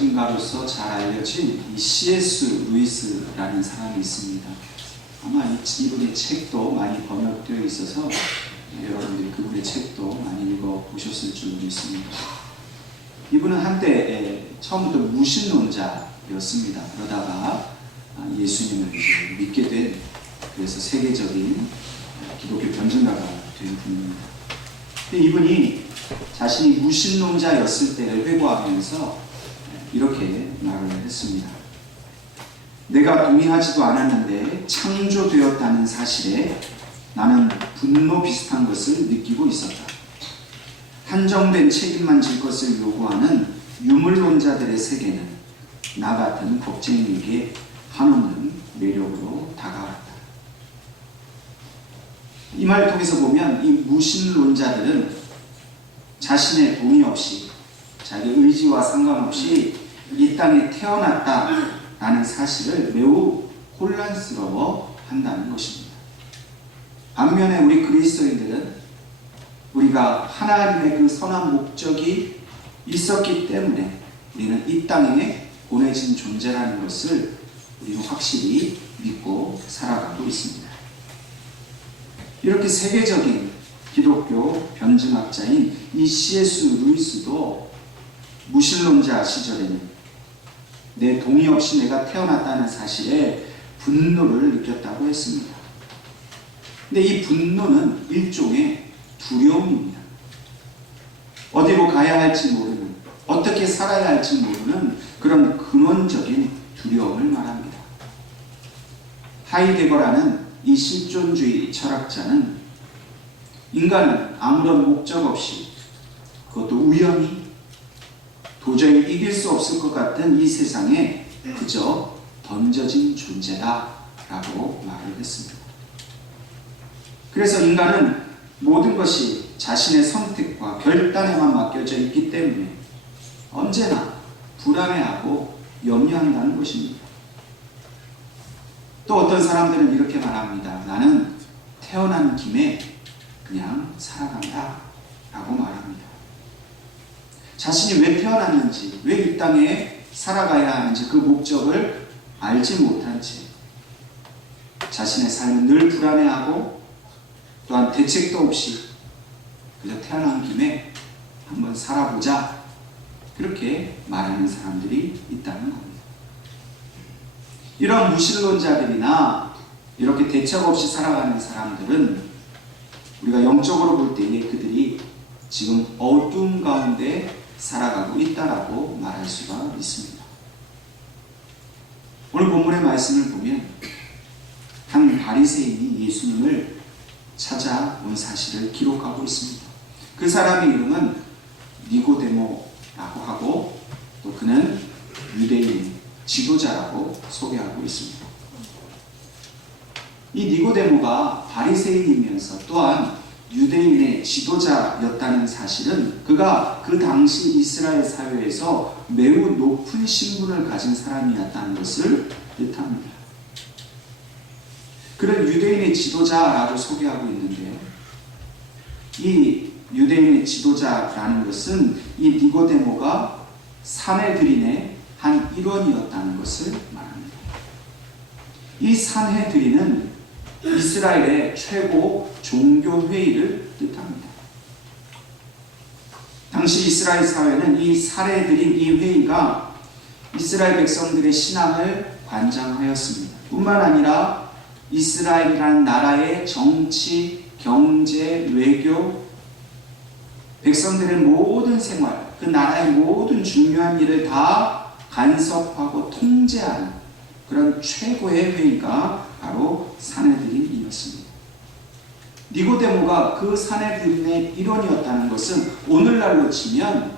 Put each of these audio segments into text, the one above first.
변증가로서 잘 알려진 이 C.S. 루이스라는 사람이 있습니다. 아마 이분의 책도 많이 번역되어 있어서 여러분들이 그분의 책도 많이 읽어보셨을 줄 믿습니다. 이분은 한때 처음부터 무신론자였습니다. 그러다가 예수님을 믿게 된, 그래서 세계적인 기독교 변증가가 된 분입니다. 근데 이분이 자신이 무신론자였을 때를 회고하면서 이렇게 말을 했습니다. 내가 동의하지도 않았는데 창조되었다는 사실에 나는 분노 비슷한 것을 느끼고 있었다. 한정된 책임만 질 것을 요구하는 유물론자들의 세계는 나 같은 겁쟁이에게 한없는 매력으로 다가왔다. 이 말을 통해서 보면 이 무신론자들은 자신의 동의 없이, 자기 의지와 상관없이 이 땅에 태어났다라는 사실을 매우 혼란스러워 한다는 것입니다. 반면에 우리 그리스도인들은 우리가 하나님의 그 선한 목적이 있었기 때문에 우리는 이 땅에 보내진 존재라는 것을 우리는 확실히 믿고 살아가고 있습니다. 이렇게 세계적인 기독교 변증학자인 이 C.S. 루이스도 무신론자 시절에는 내 동의 없이 내가 태어났다는 사실에 분노를 느꼈다고 했습니다. 근데 이 분노는 일종의 두려움입니다. 어디로 가야 할지 모르는, 어떻게 살아야 할지 모르는 그런 근원적인 두려움을 말합니다. 하이데거라는 이 실존주의 철학자는 인간은 아무런 목적 없이, 그것도 우연히 도저히 이길 수 없을 것 같은 이 세상에 그저 던져진 존재다라고 말을 했습니다. 그래서 인간은 모든 것이 자신의 선택과 결단에만 맡겨져 있기 때문에 언제나 불안해하고 염려한다는 것입니다. 또 어떤 사람들은 이렇게 말합니다. 나는 태어난 김에 그냥 살아간다 라고 말합니다. 자신이 왜 태어났는지, 왜 이 땅에 살아가야 하는지 그 목적을 알지 못한 채 자신의 삶은 늘 불안해하고 또한 대책도 없이 그저 태어난 김에 한번 살아보자, 그렇게 말하는 사람들이 있다는 겁니다. 이런 무신론자들이나 이렇게 대책 없이 살아가는 사람들은 우리가 영적으로 볼 때에 그들이 지금 어둠 가운데 살아가고 있다라고 말할 수가 있습니다. 오늘 본문의 말씀을 보면 한 바리새인이 예수님을 찾아온 사실을 기록하고 있습니다. 그 사람의 이름은 니고데모라고 하고 또 그는 유대인 지도자라고 소개하고 있습니다. 이 니고데모가 바리새인이면서 또한 유대인의 지도자였다는 사실은 그가 그 당시 이스라엘 사회에서 매우 높은 신분을 가진 사람이었다는 것을 뜻합니다. 그는 유대인의 지도자라고 소개하고 있는데요. 이 유대인의 지도자라는 것은 이 니고데모가 산헤드린의 한 일원이었다는 것을 말합니다. 이 산헤드린은 이스라엘의 최고 종교회의를 뜻합니다. 당시 이스라엘 사회는 이 산헤드린 이 회의가 이스라엘 백성들의 신앙을 관장하였습니다. 뿐만 아니라 이스라엘이라는 나라의 정치, 경제, 외교, 백성들의 모든 생활, 그 나라의 모든 중요한 일을 다 간섭하고 통제하는 그런 최고의 회의가 바로 산헤드린이었습니다. 니고데모가 그 산헤드린의 일원이었다는 것은 오늘날로 치면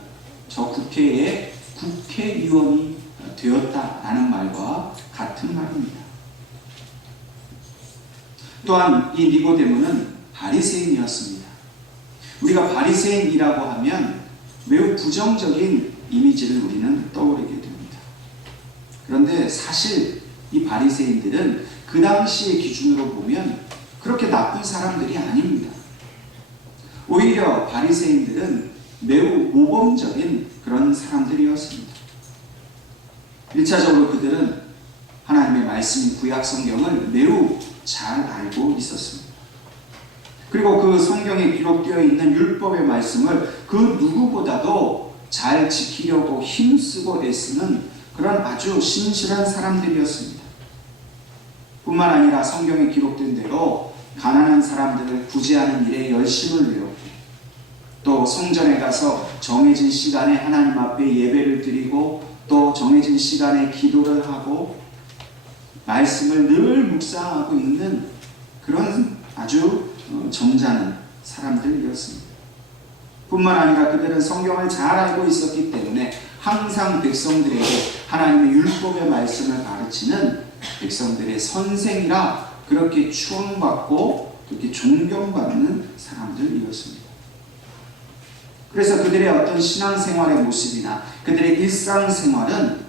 저 국회의 국회의원이 되었다라는 말과 같은 말입니다. 또한 이 니고데모는 바리새인이었습니다. 우리가 바리새인이라고 하면 매우 부정적인 이미지를 우리는 떠오르게 됩니다. 그런데 사실 이 바리새인들은 그 당시의 기준으로 보면 그렇게 나쁜 사람들이 아닙니다. 오히려 바리새인들은 매우 모범적인 그런 사람들이었습니다. 1차적으로 그들은 하나님의 말씀인 구약 성경을 매우 잘 알고 있었습니다. 그리고 그 성경에 기록되어 있는 율법의 말씀을 그 누구보다도 잘 지키려고 힘쓰고 애쓰는 그런 아주 신실한 사람들이었습니다. 뿐만 아니라 성경에 기록된 대로 가난한 사람들을 구제하는 일에 열심을 내었고, 또 성전에 가서 정해진 시간에 하나님 앞에 예배를 드리고, 또 정해진 시간에 기도를 하고 말씀을 늘 묵상하고 있는 그런 아주 점잖은 사람들이었습니다. 뿐만 아니라 그들은 성경을 잘 알고 있었기 때문에 항상 백성들에게 하나님의 율법의 말씀을 가르치는 백성들의 선생이라 그렇게 추앙받고 그렇게 존경받는 사람들이었습니다. 그래서 그들의 어떤 신앙생활의 모습이나 그들의 일상생활은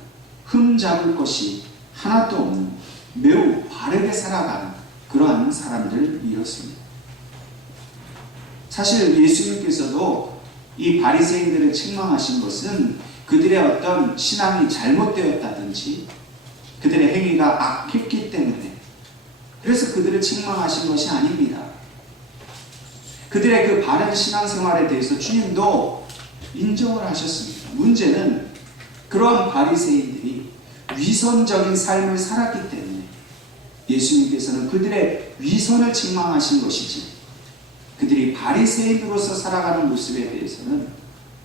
흠잡을 것이 하나도 없는 매우 바르게 살아가는 그러한 사람들이었습니다. 사실 예수님께서도 이 바리새인들을 책망하신 것은 그들의 어떤 신앙이 잘못되었다든지 그들의 행위가 악했기 때문에, 그래서 그들을 책망하신 것이 아닙니다. 그들의 그 바른 신앙생활에 대해서 주님도 인정을 하셨습니다. 문제는 그러한 바리새인들이 위선적인 삶을 살았기 때문에 예수님께서는 그들의 위선을 책망하신 것이지, 그들이 바리새인으로서 살아가는 모습에 대해서는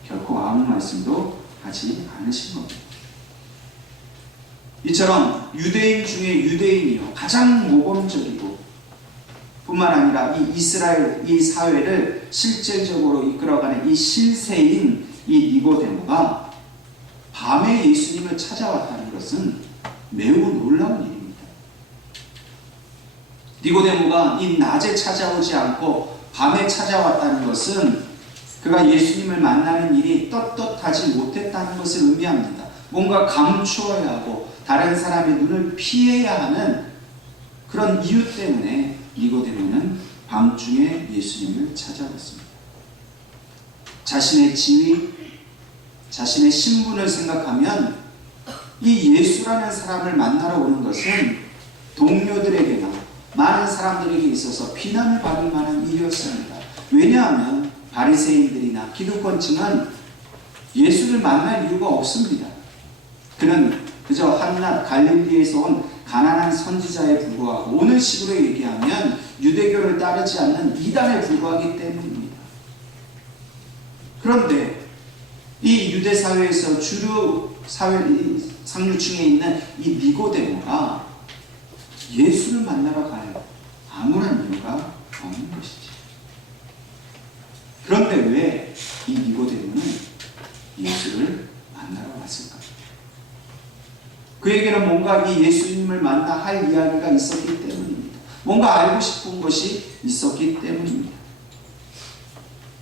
결코 아무 말씀도 하지 않으신 겁니다. 이처럼 유대인 중에 유대인이요 가장 모범적이고 뿐만 아니라 이 이스라엘 이 사회를 실질적으로 이끌어가는 이 실세인 이 니고데모가 밤에 예수님을 찾아왔다는 것은 매우 놀라운 일입니다. 니고데모가 이 낮에 찾아오지 않고 밤에 찾아왔다는 것은 그가 예수님을 만나는 일이 떳떳하지 못했다는 것을 의미합니다. 뭔가 감추어야 하고 다른 사람의 눈을 피해야 하는 그런 이유 때문에 니고데모는 밤중에 예수님을 찾아왔습니다. 자신의 지위, 자신의 신분을 생각하면 이 예수라는 사람을 만나러 오는 것은 동료들에게나 많은 사람들에게 있어서 비난을 받을 만한 일이었습니다. 왜냐하면 바리새인들이나 기득권층은 예수를 만날 이유가 없습니다. 그는 그저 한낱 갈릴리에서 온 가난한 선지자에 불과하고, 오늘 식으로 얘기하면 유대교를 따르지 않는 이단에 불과하기 때문입니다. 그런데 이 유대 사회에서 주류 사회 상류층에 있는 이 니고데모가 예수를 만나러 갈 아무런 이유가 없는 것이죠. 그런데 왜 이 니고데모는 예수를 만나러 왔을까? 그에게는 뭔가 이 예수님을 만나 할 이야기가 있었기 때문입니다. 뭔가 알고 싶은 것이 있었기 때문입니다.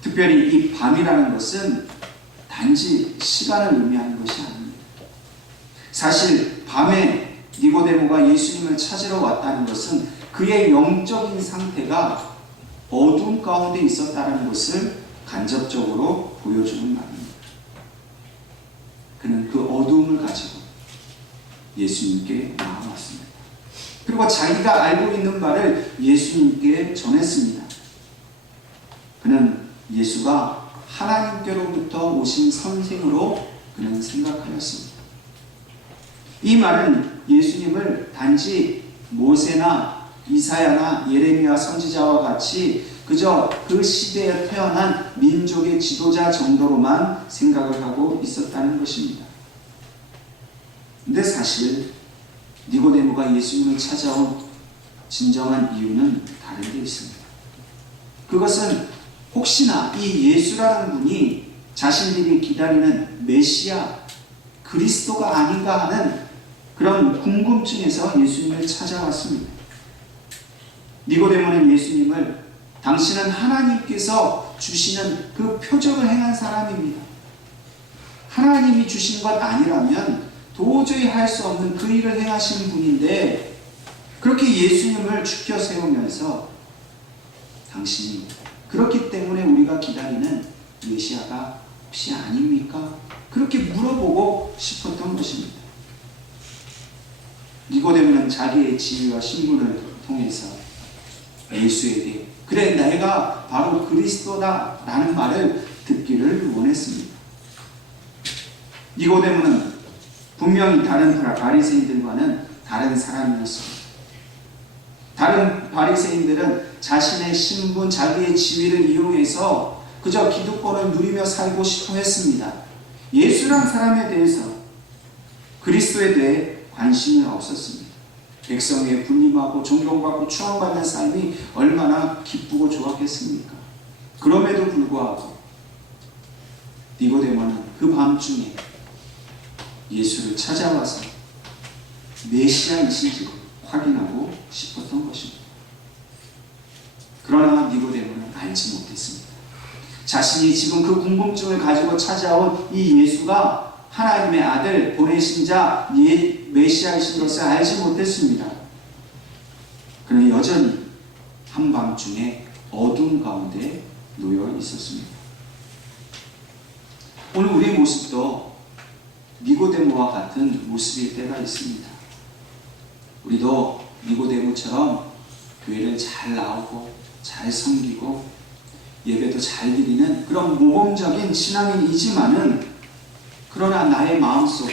특별히 이 밤이라는 것은 단지 시간을 의미하는 것이 아닙니다. 사실 밤에 니고데모가 예수님을 찾으러 왔다는 것은 그의 영적인 상태가 어둠 가운데 있었다는 것을 간접적으로 보여주는 말입니다. 그는 그 어둠을 가지고 예수님께 나아왔습니다. 그리고 자기가 알고 있는 바를 예수님께 전했습니다. 그는 예수가 하나님께로부터 오신 선생으로 그는 생각하였습니다. 이 말은 예수님을 단지 모세나 이사야나 예레미야 선지자와 같이 그저 그 시대에 태어난 민족의 지도자 정도로만 생각을 하고 있었다는 것입니다. 근데 사실 니고데모가 예수님을 찾아온 진정한 이유는 다른 데 있습니다. 그것은 혹시나 이 예수라는 분이 자신들이 기다리는 메시아 그리스도가 아닌가 하는 그런 궁금증에서 예수님을 찾아왔습니다. 니고데모는 예수님을 당신은 하나님께서 주시는 그 표적을 행한 사람입니다. 하나님이 주신 것 아니라면 도저히 할 수 없는 그 일을 행하신 분인데, 그렇게 예수님을 죽여 세우면서 당신이 그렇기 때문에 우리가 기다리는 메시아가 혹시 아닙니까? 그렇게 물어보고 싶었던 것입니다. 니고데모는 자기의 지위와 신분을 통해서 예수에게 그래 내가 바로 그리스도다 라는 말을 듣기를 원했습니다. 니고데모는 분명히 다른 바리새인들과는 다른 사람이었습니다. 다른 바리새인들은 자신의 신분, 자기의 지위를 이용해서 그저 기득권을 누리며 살고 싶어 했습니다. 예수란 사람에 대해서, 그리스도에 대해 관심이 없었습니다. 백성에 군림하고 존경받고 추앙받는 삶이 얼마나 기쁘고 좋았겠습니까? 그럼에도 불구하고 니고데모는 그 밤중에 예수를 찾아와서 메시아이신지 확인하고 싶었던 것입니다. 그러나 니고데모는 알지 못했습니다. 자신이 지금 그 궁금증을 가지고 찾아온 이 예수가 하나님의 아들 보내신 자 메시아이신 것을 알지 못했습니다. 그는 여전히 한밤중에 어둠 가운데 놓여 있었습니다. 오늘 우리의 모습도 니고데모와 같은 모습일 때가 있습니다. 우리도 니고데모처럼 교회를 잘 나오고 잘 섬기고 예배도 잘 드리는 그런 모범적인 신앙인이지만은 그러나 나의 마음속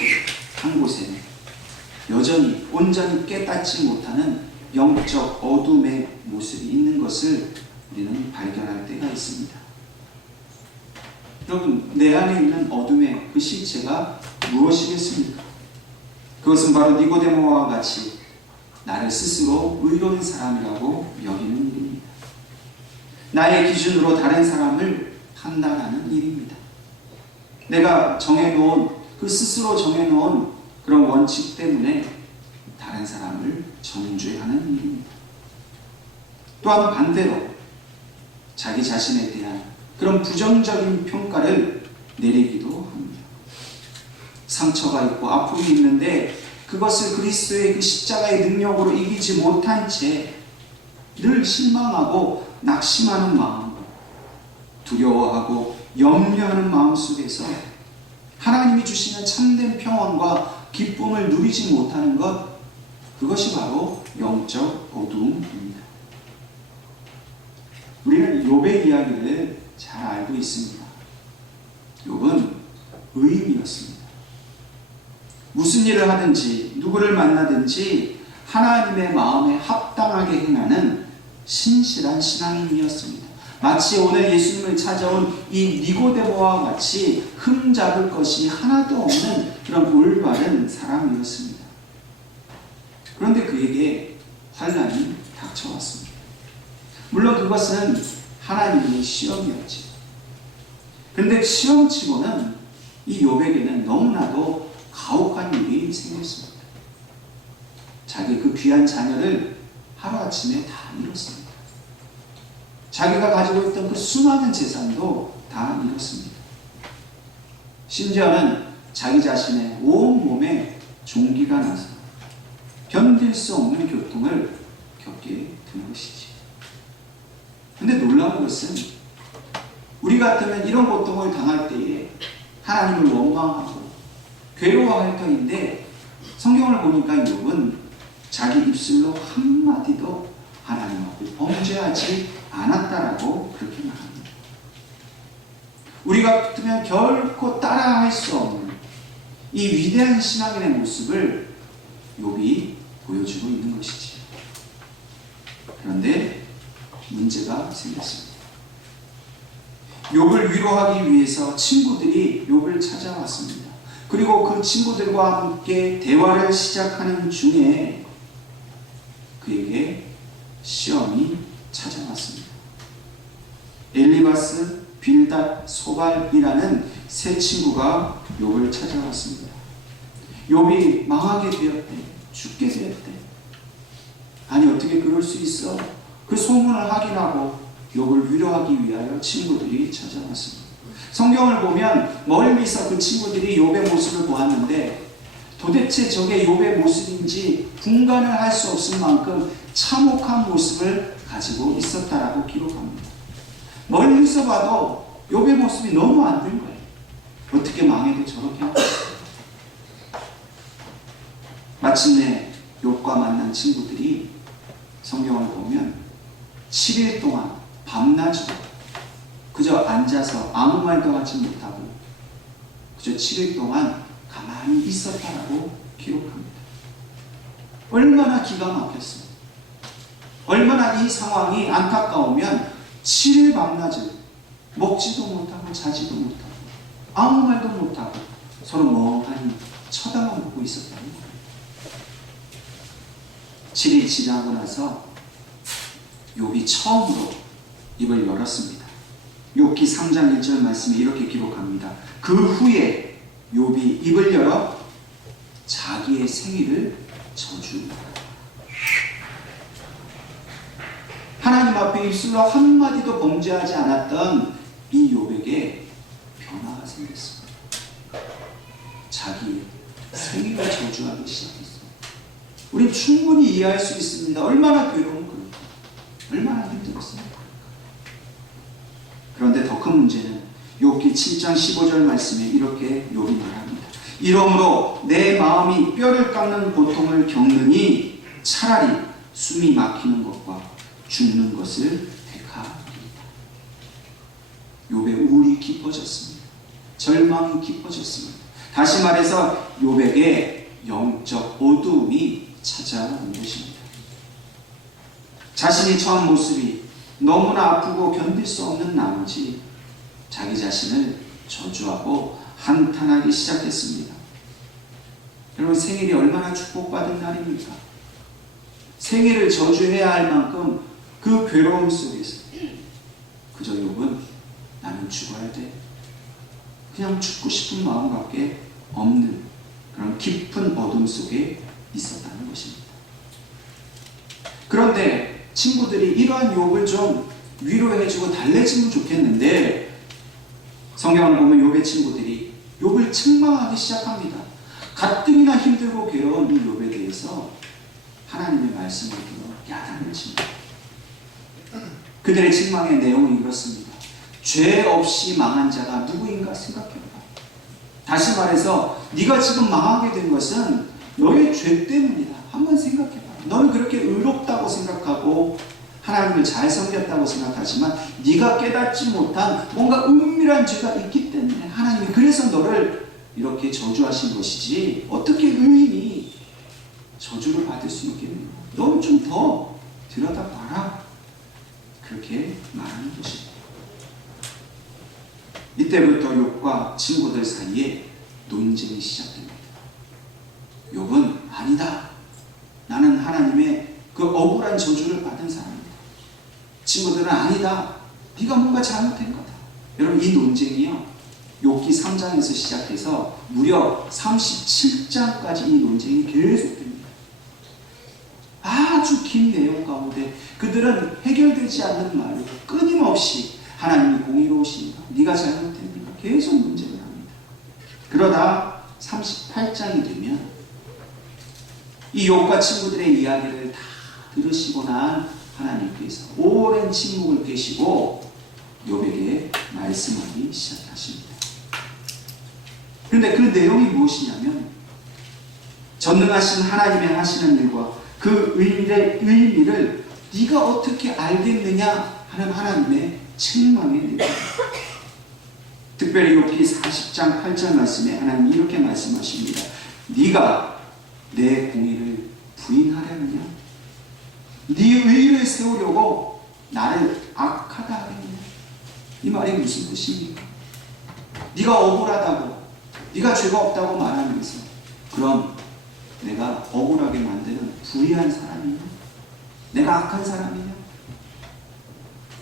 한 곳에는 여전히 온전히 깨닫지 못하는 영적 어둠의 모습이 있는 것을 우리는 발견할 때가 있습니다. 여러분, 내 안에 있는 어둠의 그 실체가 무엇이겠습니까? 그것은 바로 니고데모와 같이 나를 스스로 의로운 사람이라고 여기는 일입니다. 나의 기준으로 다른 사람을 판단하는 일입니다. 내가 정해놓은 그 스스로 정해놓은 그런 원칙 때문에 다른 사람을 정죄하는 일입니다. 또한 반대로 자기 자신에 대한 그런 부정적인 평가를 내리기도 합니다. 상처가 있고 아픔이 있는데 그것을 그리스도의 그 십자가의 능력으로 이기지 못한 채 늘 실망하고 낙심하는 마음, 두려워하고 염려하는 마음 속에서 하나님이 주시는 참된 평안과 기쁨을 누리지 못하는 것, 그것이 바로 영적 어두움입니다. 우리는 욥의 이야기를 잘 알고 있습니다. 욥은 의인이었습니다. 무슨 일을 하든지 누구를 만나든지 하나님의 마음에 합당하게 행하는 신실한 신앙인이었습니다. 마치 오늘 예수님을 찾아온 이 니고데모와 같이 흠잡을 것이 하나도 없는 그런 올바른 사람이었습니다. 그런데 그에게 환난이 닥쳐왔습니다. 물론 그것은 하나님의 시험이었죠. 그런데 시험치고는 이 욥에게는 너무나도 가혹한 일이 생겼습니다. 자기 그 귀한 자녀를 하루아침에 다 잃었습니다. 자기가 가지고 있던 그 수많은 재산도 다 잃었습니다. 심지어는 자기 자신의 온몸에 종기가 나서 견딜 수 없는 고통을 겪게 된 것이지. 그런데 놀라운 것은 우리 같으면 이런 고통을 당할 때에 하나님을 원망하고 괴로워할 터인데 성경을 보니까 욥은 자기 입술로 한마디도 하나님하고 범죄하지 않았다라고 그렇게 말합니다. 우리 같으면 결코 따라할 수 없는 이 위대한 신앙인의 모습을 욥이 보여주고 있는 것이지. 그런데 문제가 생겼습니다. 욥을 위로하기 위해서 친구들이 욥을 찾아왔습니다. 그리고 그 친구들과 함께 대화를 시작하는 중에 그에게 시험이 찾아왔습니다. 엘리바스, 빌닷, 소발이라는 세 친구가 욥을 찾아왔습니다. 욥이 망하게 되었대, 죽게 되었대. 아니 어떻게 그럴 수 있어? 그 소문을 확인하고 욥을 위로하기 위하여 친구들이 찾아왔습니다. 성경을 보면 멀리서 그 친구들이 욥의 모습을 보았는데 도대체 저게 욥의 모습인지 분간을 할 수 없을 만큼 참혹한 모습을 가지고 있었다라고 기록합니다. 멀리서 봐도 욥의 모습이 너무 안 된 거예요. 어떻게 망해도 저렇게 하고 있어요. 마침내 욥과 만난 친구들이 성경을 보면 7일 동안 밤낮으로 그저 앉아서 아무 말도 하지 못하고 그저 7일 동안 가만히 있었다라고 기록합니다. 얼마나 기가 막혔어요. 얼마나 이 상황이 안타까우면 7일 밤낮을 먹지도 못하고 자지도 못하고 아무 말도 못하고 서로 멍하니 쳐다만 보고 있었다는 거예요. 7일 지나고 나서 욥이 처음으로 입을 열었습니다. 욥기 3장 1절 말씀에 이렇게 기록합니다. 그 후에 욥이 입을 열어 자기의 생일을 저주하라. 하나님 앞에 입술로 한마디도 범죄하지 않았던 이 욥에게 변화가 생겼습니다. 자기의 생일을 저주하기 시작했습니다. 우린 충분히 이해할 수 있습니다. 얼마나 괴로운 걸까? 얼마나 힘들었습니까? 그런데 더 큰 문제는 욥기 7장 15절 말씀에 이렇게 욥이 말합니다. 이러므로 내 마음이 뼈를 깎는 고통을 겪느니 차라리 숨이 막히는 것과 죽는 것을 택하리이다. 욥의 우울이 깊어졌습니다. 절망이 깊어졌습니다. 다시 말해서 욥에게 영적 어두움이 찾아온 것입니다. 자신이 처한 모습이 너무나 아프고 견딜 수 없는 나머지 자기 자신을 저주하고 한탄하기 시작했습니다. 여러분, 생일이 얼마나 축복받은 날입니까? 생일을 저주해야 할 만큼 그 괴로움 속에서 그저 욥은 나는 죽어야 돼. 그냥 죽고 싶은 마음밖에 없는 그런 깊은 어둠 속에 있었다는 것입니다. 그런데 친구들이 이러한 욥을 좀 위로해주고 달래주면 좋겠는데 성경을 보면 욥의 친구들이 욥을 책망하기 시작합니다. 가뜩이나 힘들고 괴로운 이 욥에 대해서 하나님의 말씀을 들어 야단을 칩니다. 그들의 책망의 내용은 이렇습니다. 죄 없이 망한 자가 누구인가 생각해봐. 다시 말해서 네가 지금 망하게 된 것은 너의 죄 때문이다. 한번 생각해봐. 너는 그렇게 의롭다고 생각하고 하나님을 잘 섬겼다고 생각하지만 네가 깨닫지 못한 뭔가 은밀한 죄가 있기 때문에 하나님이 그래서 너를 이렇게 저주하신 것이지 어떻게 의인이 저주를 받을 수 있겠느냐. 너는 좀 더 들여다봐라. 그렇게 말하는 것입니다. 이때부터 욥과 친구들 사이에 논쟁이 시작됩니다. 욥은 아니다. 나는 하나님의 그 억울한 저주를 받은 사람이다. 친구들은 아니다. 네가 뭔가 잘못된 거다. 여러분, 이 논쟁이요, 욥기 3장에서 시작해서 무려 37장까지 이 논쟁이 계속됩니다. 아주 긴 내용 가운데 그들은 해결되지 않는 말로 끊임없이 하나님이 공의로우신가? 네가 잘못했는가? 계속 논쟁을 합니다. 그러다 38장이 되면 이 욥과 친구들의 이야기를 다 들으시고 난 하나님께서 오랜 침묵을 깨시고 욥에게 말씀하기 시작하십니다. 그런데 그 내용이 무엇이냐면 전능하신 하나님의 하시는 일과 그 의미를 네가 어떻게 알겠느냐 하는 하나님의 책망의 내용입니다. 특별히 욥기 40장 8절 말씀에 하나님이 이렇게 말씀하십니다. 네가 내 공의를 부인하려느냐? 네 의를 세우려고 나를 악하다 하겠느냐? 이 말이 무슨 뜻입니까? 네가 억울하다고, 네가 죄가 없다고 말하면서 그럼 내가 억울하게 만드는 불의한 사람이냐? 내가 악한 사람이냐?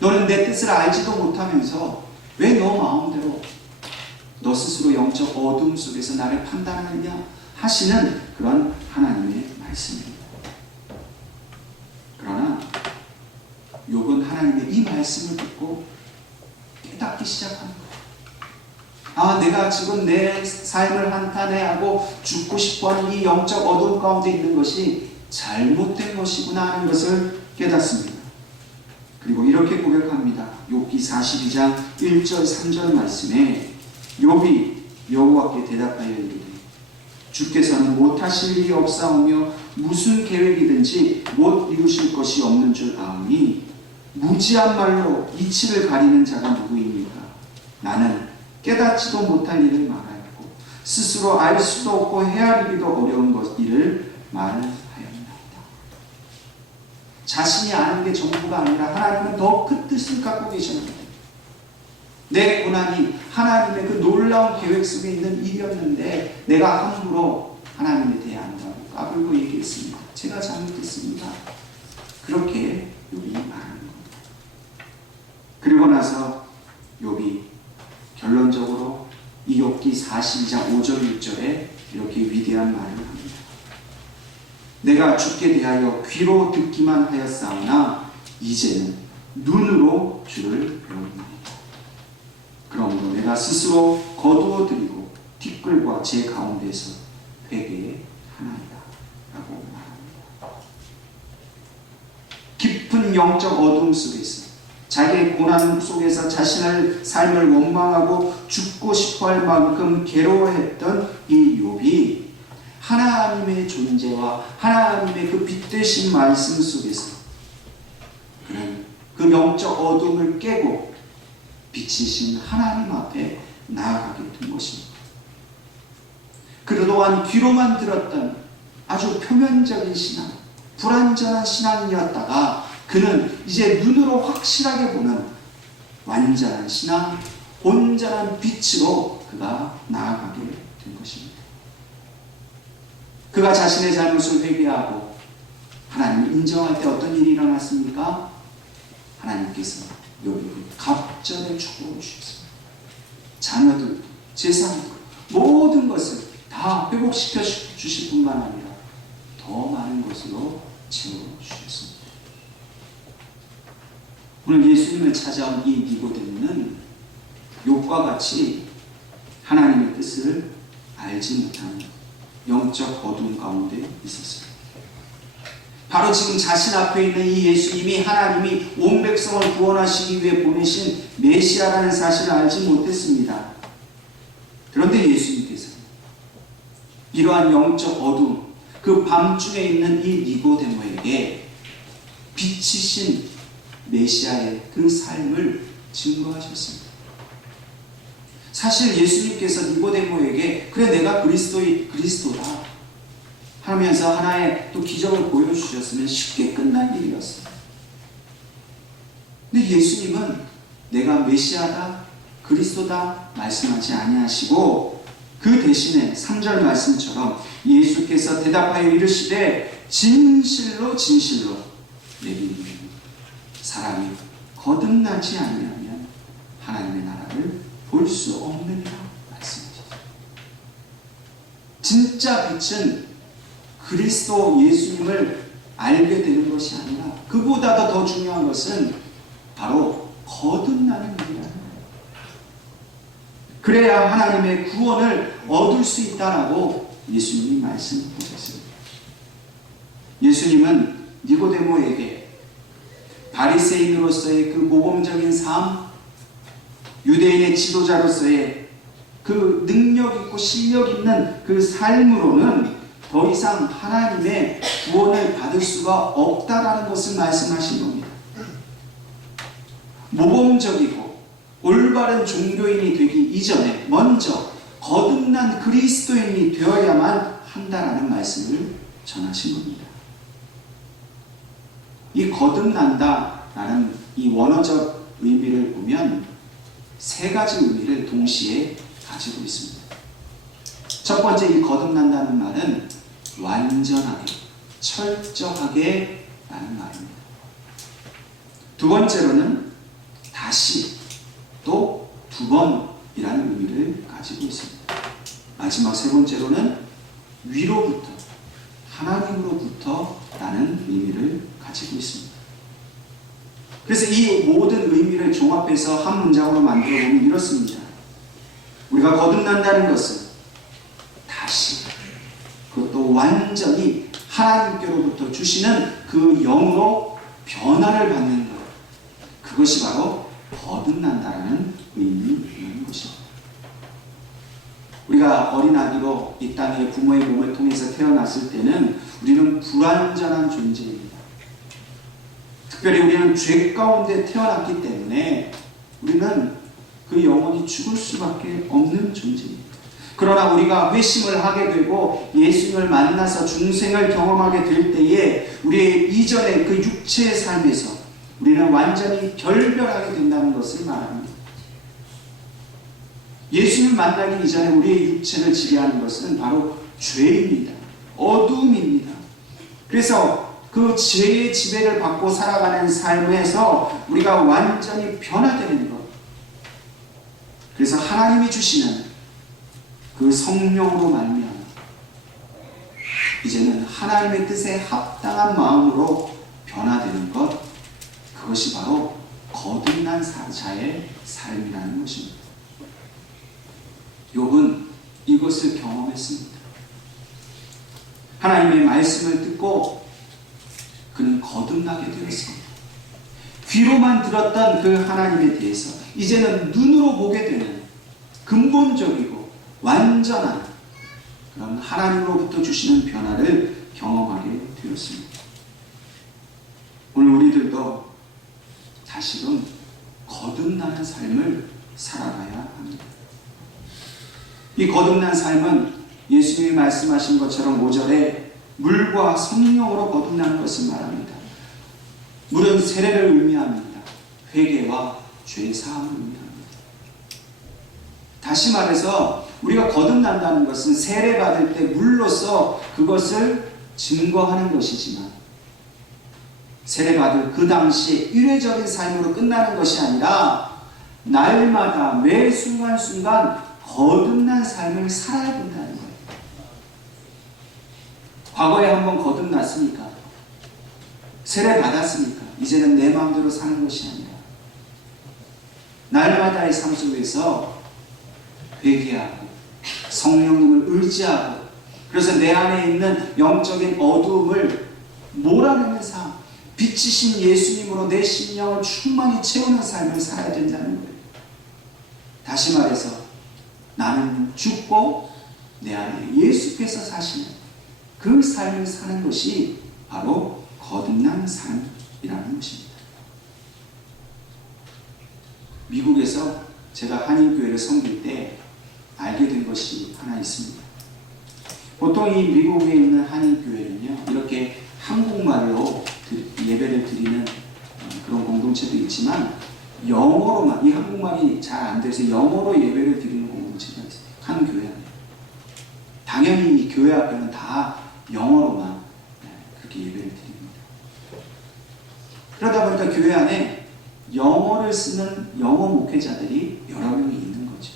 너는 내 뜻을 알지도 못하면서 왜 너 마음대로 너 스스로 영적 어둠 속에서 나를 판단하느냐 하시는 그런 하나님의 말씀입니다. 그러나 욥은 하나님의 이 말씀을 듣고 깨닫기 시작하는 거예요. 아, 내가 지금 내 삶을 한탄해하고 죽고 싶어하는 이 영적 어둠 가운데 있는 것이 잘못된 것이구나 하는 것을 깨닫습니다. 그리고 이렇게 고백합니다. 욥기 42장 1절 3절 말씀에 욥이 여호와께 대답하여 이르되 주께서는 못하실 일이 없사오며 무슨 계획이든지 못 이루실 것이 없는 줄 아오니 무지한 말로 이치를 가리는 자가 누구입니까? 나는 깨닫지도 못할 일을 말하였고 스스로 알 수도 없고 헤아리기도 어려운 일을 말하였나이다. 자신이 아는 게 전부가 아니라 하나님은 더 큰 뜻을 갖고 계셨는데 내 고난이 하나님의 그 놀라운 계획 속에 있는 일이었는데 내가 함부로 하나님에 대해 안다고 까불고 얘기했습니다. 제가 잘못했습니다. 그렇게 욥이 말하는 겁니다. 그리고 나서 욥이 결론적으로 이 욥기 42장 5절 6절에 이렇게 위대한 말을 합니다. 내가 주께 대하여 귀로 듣기만 하였사오나 이제는 눈으로 주를 배우나이다. 그러므로 내가 스스로 거두어 드리고 티끌과 제 가운데서 회개하나이다 라고 말합니다. 깊은 영적 어둠 속에서 자기의 고난 속에서 자신의 삶을 원망하고 죽고 싶어할 만큼 괴로워했던 이 욥이 하나님의 존재와 하나님의 그 빛되신 말씀 속에서 그는 그 영적 어둠을 깨고 빛이신 하나님 앞에 나아가게 된 것입니다. 그동안 귀로만 들었던 아주 표면적인 신앙, 불완전한 신앙이었다가 그는 이제 눈으로 확실하게 보는 완전한 신앙, 온전한 빛으로 그가 나아가게 된 것입니다. 그가 자신의 잘못을 회개하고 하나님을 인정할 때 어떤 일이 일어났습니까? 하나님께서 욥에게 갑절의 축복을 주셨습니다. 자녀들, 재산들, 모든 것을 다 회복시켜 주실 뿐만 아니라 더 많은 것으로 채워주셨습니다. 오늘 예수님을 찾아온 이 니고데모는 욥과 같이 하나님의 뜻을 알지 못하는 영적 어둠 가운데 있었어요. 바로 지금 자신 앞에 있는 이 예수님이 하나님이 온 백성을 구원하시기 위해 보내신 메시아라는 사실을 알지 못했습니다. 그런데 예수님께서 이러한 영적 어둠, 그 밤중에 있는 이 니고데모에게 빛이신 메시아의 그 삶을 증거하셨습니다. 사실 예수님께서 니고데모에게 그래 내가 그리스도다 하면서 하나의 또 기적을 보여주셨으면 쉽게 끝날 일이었어요. 근데 예수님은 내가 메시아다, 그리스도다 말씀하지 아니하시고 그 대신에 3절 말씀처럼 예수께서 대답하여 이르시되 진실로 진실로 내게 이르노니 사람이 거듭나지 아니하면 하나님의 나라를 볼 수 없느니라 말씀하셨습니다. 진짜 빛은 그리스도 예수님을 알게 되는 것이 아니라 그보다도 더 중요한 것은 바로 거듭나는 일이라는 거예요. 그래야 하나님의 구원을 얻을 수 있다라고 예수님이 말씀하셨습니다. 예수님은 니고데모에게 바리새인으로서의 그 모범적인 삶, 유대인의 지도자로서의 그 능력 있고 실력 있는 그 삶으로는 더 이상 하나님의 구원을 받을 수가 없다라는 것을 말씀하신 겁니다. 모범적이고 올바른 종교인이 되기 이전에 먼저 거듭난 그리스도인이 되어야만 한다라는 말씀을 전하신 겁니다. 이 거듭난다라는 이 원어적 의미를 보면 세 가지 의미를 동시에 가지고 있습니다. 첫 번째 이 거듭난다는 말은 완전하게, 철저하게 라는 말입니다. 두 번째로는 다시, 또 두 번이라는 의미를 가지고 있습니다. 마지막 세 번째로는 위로부터, 하나님으로부터 라는 의미를 가지고 있습니다. 그래서 이 모든 의미를 종합해서 한 문장으로 만들어 보면 이렇습니다. 우리가 거듭난다는 것은 다시, 그것도 완전히 하나님께로부터 주시는 그 영으로 변화를 받는 것, 그것이 바로 거듭난다는 의미인 것입니다. 우리가 어린아기로 이 땅에 부모의 몸을 통해서 태어났을 때는 우리는 불완전한 존재입니다. 특별히 우리는 죄 가운데 태어났기 때문에 우리는 그 영혼이 죽을 수밖에 없는 존재입니다. 그러나 우리가 회심을 하게 되고 예수님을 만나서 중생을 경험하게 될 때에 우리의 이전의 그 육체의 삶에서 우리는 완전히 결별하게 된다는 것을 말합니다. 예수님을 만나기 이전에 우리의 육체를 지배하는 것은 바로 죄입니다. 어둠입니다. 그래서 그 죄의 지배를 받고 살아가는 삶에서 우리가 완전히 변화되는 것. 그래서 하나님이 주시는 그 성령으로 말미암아 이제는 하나님의 뜻에 합당한 마음으로 변화되는 것, 그것이 바로 거듭난 자의 삶이라는 것입니다. 욥은 이것을 경험했습니다. 하나님의 말씀을 듣고 그는 거듭나게 되었습니다. 귀로만 들었던 그 하나님에 대해서 이제는 눈으로 보게 되는 근본적이고 완전한 그런 하나님으로부터 주시는 변화를 경험하게 되었습니다. 오늘 우리들도 다시금 거듭나는 삶을 살아가야 합니다. 이 거듭난 삶은 예수님이 말씀하신 것처럼 5절에 물과 성령으로 거듭나는 것을 말합니다. 물은 세례를 의미합니다. 회개와 죄 사함을 의미합니다. 다시 말해서 우리가 거듭난다는 것은 세례 받을 때 물로서 그것을 증거하는 것이지만 세례 받을 그 당시 일회적인 삶으로 끝나는 것이 아니라 날마다 매 순간순간 거듭난 삶을 살아야 된다는 거예요. 과거에 한번 거듭났으니까, 세례 받았으니까 이제는 내 마음대로 사는 것이 아니라 날마다의 삶 속에서 회개하고 성령님을 의지하고, 그래서 내 안에 있는 영적인 어두움을 몰아내는 삶, 빛이신 예수님으로 내 심령을 충만히 채우는 삶을 살아야 된다는 거예요. 다시 말해서 나는 죽고 내 안에 예수께서 사시는 그 삶을 사는 것이 바로 거듭난 삶이라는 것입니다. 미국에서 제가 한인교회를 섬길 때 알게 된 것이 하나 있습니다. 보통 이 미국에 있는 한인교회는요, 이렇게 한국말로 예배를 드리는 그런 공동체도 있지만 영어로만, 이 한국말이 잘 안 돼서 영어로 예배를 드리는 공동체가 있어요. 한 교회 안에. 당연히 이 교회 앞에는 다 영어로만 그렇게 예배를 드립니다. 그러다 보니까 교회 안에 영어를 쓰는 영어 목회자들이 여러 명이 있는 거죠.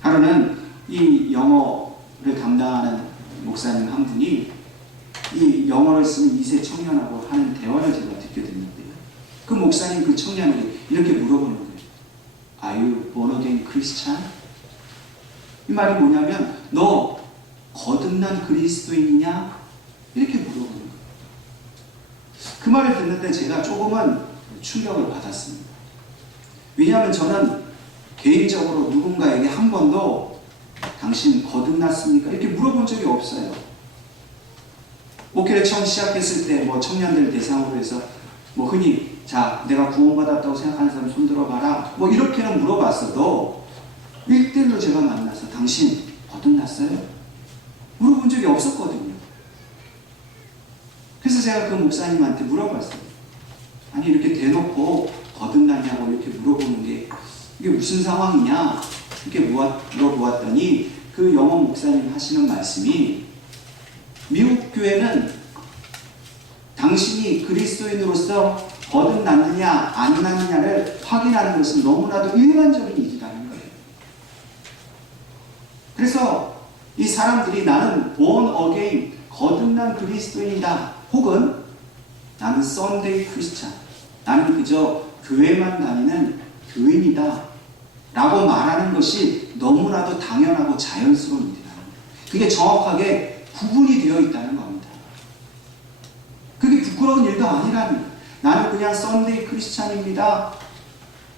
하루는 이 영어를 담당하는 목사님 한 분이 이 영어를 쓰는 2세 청년하고 하는 대화를 제가 듣게 됐는데요. 그 목사님 그 청년에게 이렇게 물어보는 거예요. Are you born again Christian? 이 말이 뭐냐면 너 거듭난 그리스도인이냐? 이렇게 물어보는 거예요. 그 말을 듣는데 제가 조금은 충격을 받았습니다. 왜냐하면 저는 개인적으로 누군가에게 한 번도 당신 거듭났습니까? 이렇게 물어본 적이 없어요. 목회를 처음 시작했을 때 뭐 청년들 대상으로 해서 뭐 흔히 자 내가 구원받았다고 생각하는 사람 손 들어봐라 뭐 이렇게는 물어봤어도 1대1로 제가 만나서 당신 거듭났어요? 물어본 적이 없었거든요. 그래서 제가 그 목사님한테 물어봤어요. 아니 이렇게 대놓고 거듭났냐고 이렇게 물어보는 게 이게 무슨 상황이냐 이렇게 물어보았더니 그 영어 목사님 하시는 말씀이 미국 교회는 당신이 그리스도인으로서 거듭났느냐 안 났느냐를 확인하는 것은 너무나도 일반적인 일이라는 거예요. 그래서 이 사람들이 나는 born again 거듭난 그리스도인이다 혹은 나는 Sunday Christian 나는 그저 교회만 다니는 교인이다 라고 말하는 것이 너무나도 당연하고 자연스러운 일이라는 거예요. 그게 정확하게 구분이 되어 있다는 겁니다. 그게 부끄러운 일도 아니라는 거예요. 나는 그냥 썬데이 크리스찬입니다.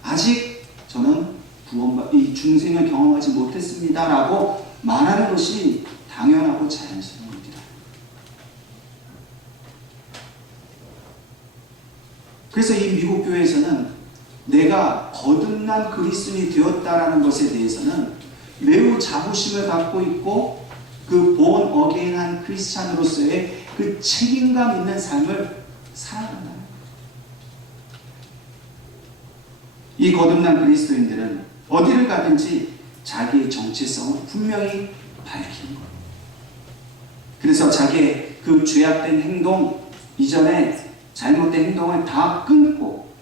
아직 저는 이 중생을 경험하지 못했습니다라고 말하는 것이 당연하고 자연스러운 일이다. 그래서 이 미국 교회에서는 내가 거듭난 그리스도인이 되었다라는 것에 대해서는 매우 자부심을 갖고 있고 그 본 어게인한 크리스찬으로서의 그 책임감 있는 삶을 살아간다. 이 거듭난 그리스도인들은 어디를 가든지 자기의 정체성을 분명히 밝히는 거예요. 그래서 자기의 그 죄악된 행동, 이전에 잘못된 행동을 다 끊고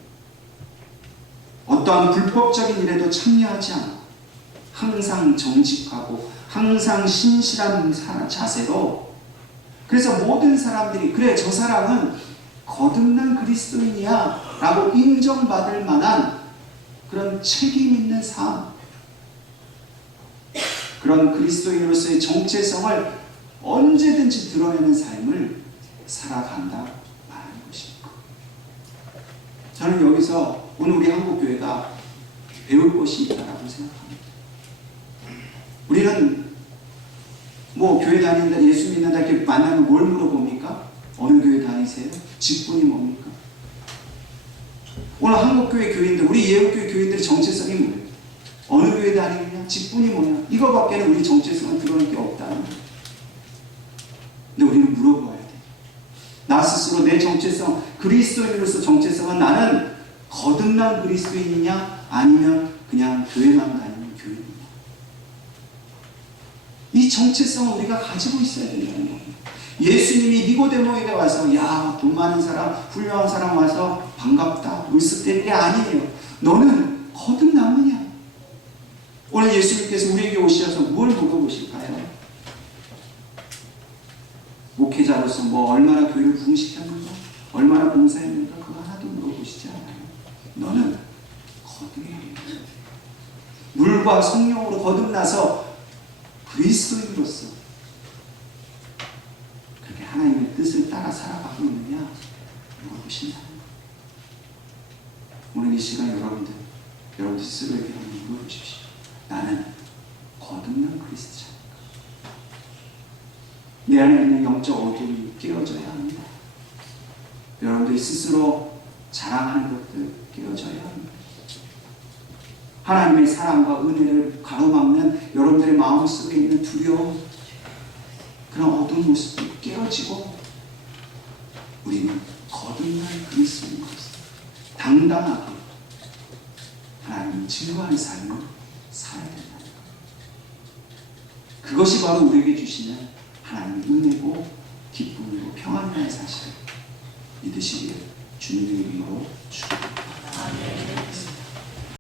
어떠한 불법적인 일에도 참여하지 않고 항상 정직하고 항상 신실한 자세로, 그래서 모든 사람들이 그래 저 사람은 거듭난 그리스도인이야 라고 인정받을 만한 그런 책임 있는 삶, 그런 그리스도인으로서의 정체성을 언제든지 드러내는 삶을 살아간다 말하는 것입니다. 저는 여기서 오늘 우리 한국교회가 배울 것이 있다고 생각합니다. 우리는 뭐 교회 다닌다, 예수 믿는다 이렇게 만나면 뭘 물어봅니까? 어느 교회 다니세요? 직분이 뭡니까? 오늘 한국교회 교인들, 우리 예우교회 교인들의 정체성이 뭐예요? 어느 교회 다니느냐? 직분이 뭐냐? 이거밖에는 우리 정체성을 드러낼 게 없다는 거예요. 근데 우리는 물어봐야 돼. 나 스스로 내 정체성, 그리스도인으로서 정체성은 나는 거듭난 그리스도인이냐 아니면 그냥 교회만 다니는 교인이냐. 이 정체성을 우리가 가지고 있어야 된다는 거예요. 예수님이 니고데모에게 와서 야, 돈 많은 사람, 훌륭한 사람 와서 반갑다, 으쓱대는 게 아니에요. 너는 거듭났느냐? 오늘 예수님께서 우리에게 오셔서 뭘 물어보실까요? 목회자로서 뭐 얼마나 교회를 부흥시켰는가, 얼마나 봉사했는가, 그거 하나도 물어보시지 않아요. 너는 거듭났느냐? 물과 성령으로 거듭나서 그리스도인으로서 그렇게 하나님의 뜻을 따라 살아가고 있느냐 물어보신다는 거예요. 오늘 이 시간 여러분들 스스로에게 한번 물어보십시오. 나는 거듭난 그리스도자입니까? 내 안에 있는 영적 어둠이 깨어져야 합니다. 여러분들이 스스로 자랑하는 것들 깨어져야 합니다. 하나님의 사랑과 은혜를 가로막는 여러분들의 마음속에 있는 두려움, 그런 어두운 모습이 깨어지고 우리는 거듭난 그리스도인 것을 당당하게 하나님을 증거하는 삶을 살아야 된다는 것. 그것이 바로 우리에게 주시는 하나님의 은혜고 기쁨이고 평안이라는 사실을 믿으시기를 주님의 이름으로 축복합니다.